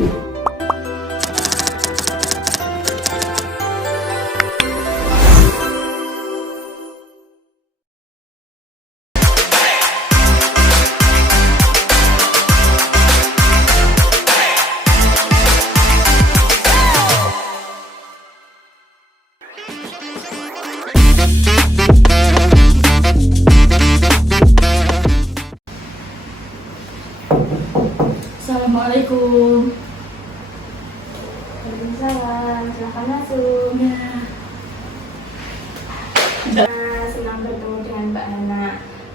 Assalamualaikum. Waalaikumsalam, silahkan masuk. Senang bertemu dengan Mbak Hana.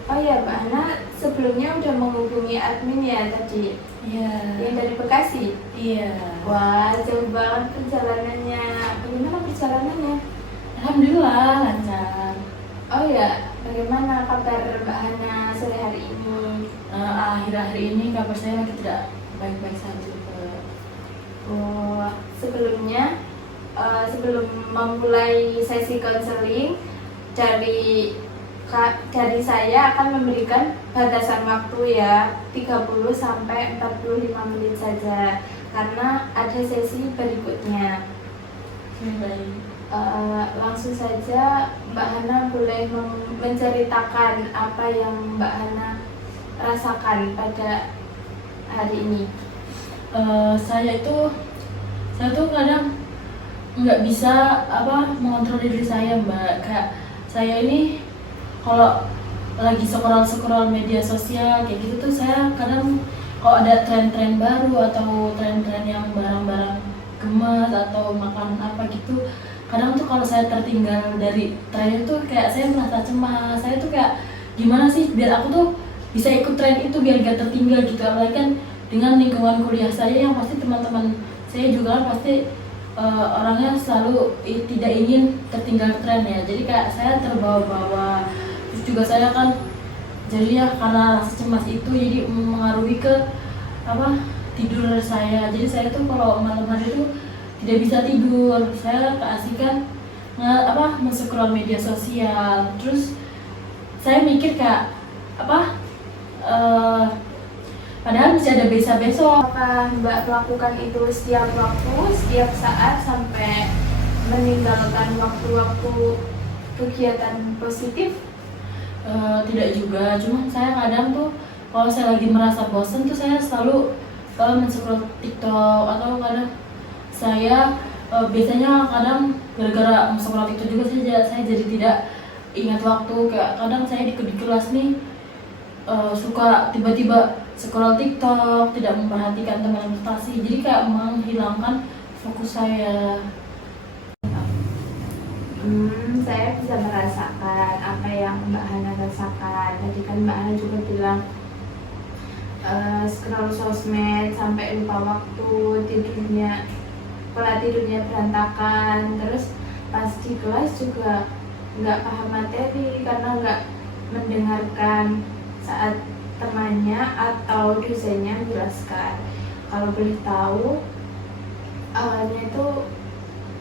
Oh ya, Mbak Hana sebelumnya udah menghubungi admin ya tadi? Iya. Yang dari Bekasi? Iya. Wah, jauh banget perjalanannya. Bagaimana perjalanannya? Alhamdulillah lancar. Oh ya, bagaimana kabar Mbak Hana sore hari ini? Akhir-akhir ini kabar saya tidak baik-baik saja. Oh, sebelumnya sebelum memulai sesi konseling dari saya akan memberikan batasan waktu ya 30 sampai 45 menit saja karena ada sesi berikutnya. Baik. Langsung saja Mbak Hana boleh menceritakan apa yang Mbak Hana rasakan pada hari ini. Saya tuh kadang nggak bisa mengontrol diri saya, Mbak. Kayak saya ini kalau lagi scroll media sosial kayak gitu tuh saya kadang kalau ada tren-tren baru atau tren-tren yang barang-barang gemes atau makanan apa gitu, kadang tuh kalau saya tertinggal dari tren itu kayak saya merasa cemas. Saya tuh kayak gimana sih biar aku tuh bisa ikut tren itu biar gak tertinggal gitu. Apalagi kan dengan lingkungan kuliah saya yang pasti teman-teman saya juga kan pasti orangnya selalu tidak ingin tertinggal tren ya. Jadi kayak saya terbawa-bawa. Terus juga saya kan jadi ya karena rasa cemas itu jadi mengaruhi ke tidur saya. Jadi saya tuh kalau malam hari itu tidak bisa tidur. Saya keasikan men-scroll media sosial. Terus saya mikir kayak padahal masih ada besok. Apakah Mbak melakukan itu setiap waktu, setiap saat sampai meninggalkan waktu-waktu kegiatan positif? Tidak juga, cuma saya kadang tuh kalau saya lagi merasa bosan tuh saya selalu men-scroll TikTok atau kadang saya biasanya kadang gara-gara men-scroll TikTok juga saya jadi tidak ingat waktu. Kayak kadang saya di kelas nih suka tiba-tiba scroll TikTok, tidak memperhatikan teman prestasi, jadi kayak menghilangkan fokus saya. Saya bisa merasakan apa yang Mbak Hana rasakan. Tadi kan Mbak Hana juga bilang scroll sosmed sampai lupa waktu, pola tidurnya berantakan, terus pas di kelas juga nggak paham materi karena nggak mendengarkan saat temannya atau dosennya menjelaskan. Kalau boleh tahu awalnya itu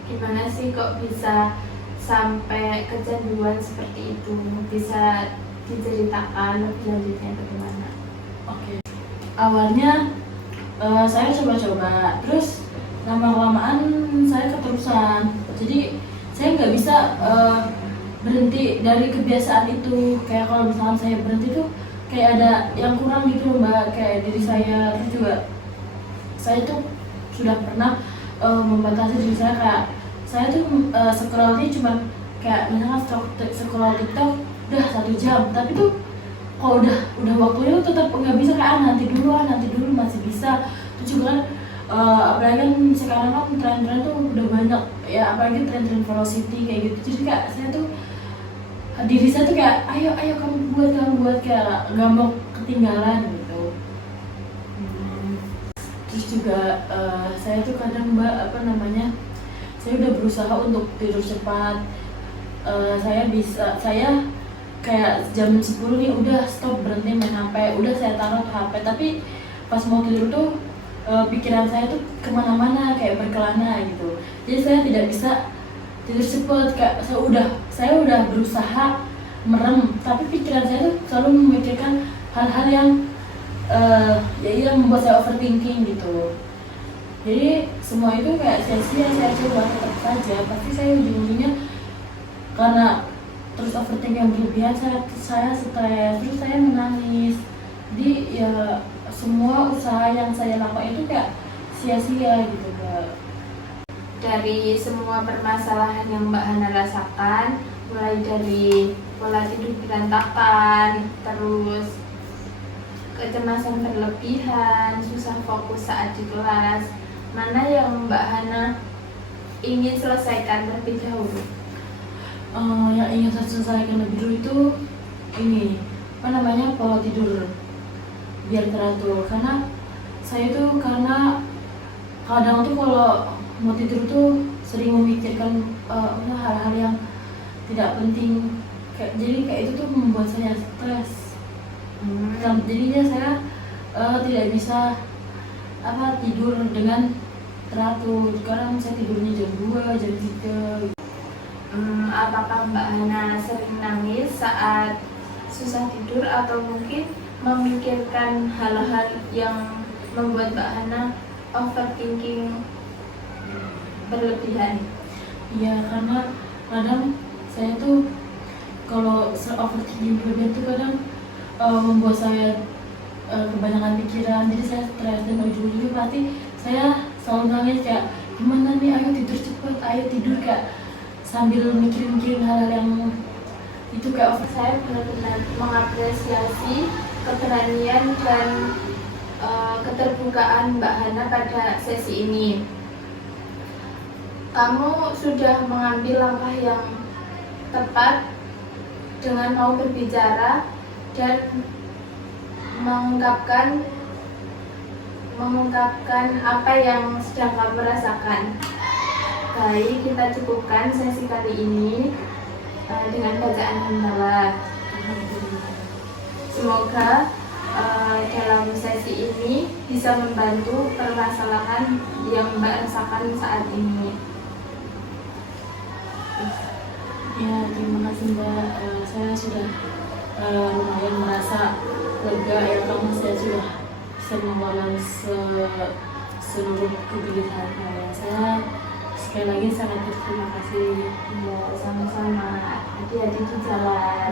gimana sih kok bisa sampai kecanduan seperti itu? Bisa diceritakan lebih lanjutnya bagaimana? Oke. Awalnya saya coba-coba, terus lama-kelamaan saya keterusan. Jadi saya nggak bisa berhenti dari kebiasaan itu. Kayak kalau misalnya saya berhenti tuh kayak ada yang kurang gitu Mbak, kayak diri saya. Terus juga saya tuh sudah pernah membatasi diri saya, kayak saya tuh scrollnya cuma kayak misalkan scroll TikTok udah 1 jam, tapi tuh kalau udah waktunya tuh tetap nggak bisa, kayak nanti dulu masih bisa. Terus juga kan apalagi kan sekarang kan tren-tren tuh udah banyak ya, apalagi tren-tren velocity kayak gitu. Jadi kayak saya tuh diri saya tuh kayak ayo kamu buat kayak nggak mau ketinggalan gitu. Terus juga saya tuh kadang Mbak saya udah berusaha untuk tidur cepat. Saya kayak jam 10 nih udah stop, berhenti main HP, udah saya taruh HP. Tapi pas mau tidur tuh pikiran saya tuh kemana-mana kayak berkelana gitu. Jadi saya tidak bisa tidur cepat. Kayak saya udah berusaha merem, tapi pikiran saya tuh selalu memikirkan hal-hal yang yang membuat saya overthinking gitu. Jadi semua itu kayak sia-sia, saya coba tetap saja, pasti saya ujung-ujungnya karena terus overthinking yang berlebihan, saya stres, terus saya menangis. Jadi ya semua usaha yang saya lakukan itu kayak sia-sia gitu Kak. Dari semua permasalahan yang Mbak Hana rasakan, mulai dari pola tidur berantakan, terus kecemasan berlebihan, susah fokus saat di kelas, mana yang Mbak Hana ingin selesaikan terlebih dahulu? Yang ingin saya selesaikan lebih dulu itu ini pola tidur biar teratur, karena saya tuh karena kadang tuh kalau mau tidur tuh sering memikirkan hal-hal yang tidak penting, jadi kayak itu tuh membuat saya stres. Jadinya saya tidak bisa tidur dengan teratur. Sekarang saya tidurnya jam 2, jam 3. Apakah Mbak Hana sering nangis saat susah tidur atau mungkin memikirkan hal-hal yang membuat Mbak Hana overthinking berlebihan? Iya, karena kadang saya tuh kalau overthinking berlebihan tuh kadang membuat saya kebanyakan pikiran, jadi saya stres dan ujung-ujungnya pasti saya selalu nangis kayak gimana nih, ayo tidur cepet, ayo tidur, kayak sambil mikirin hal-hal yang itu kayak Saya benar-benar mengapresiasi keberanian dan keterbukaan Mbak Hana pada sesi ini. Kamu sudah mengambil langkah yang tepat dengan mau berbicara dan mengungkapkan apa yang sedang kamu rasakan. Baik, kita cukupkan sesi kali ini dengan bacaan hamdalah. Semoga dalam sesi ini bisa membantu permasalahan yang Mbak rasakan saat ini. Ya, terima kasih Mbak. Saya sudah lumayan merasa lega ya, karena saya sudah bisa membalance seluruh kegelisahan saya. Saya sekali lagi sangat berterima kasih. Ya, sama-sama. Hati-hati di jalan.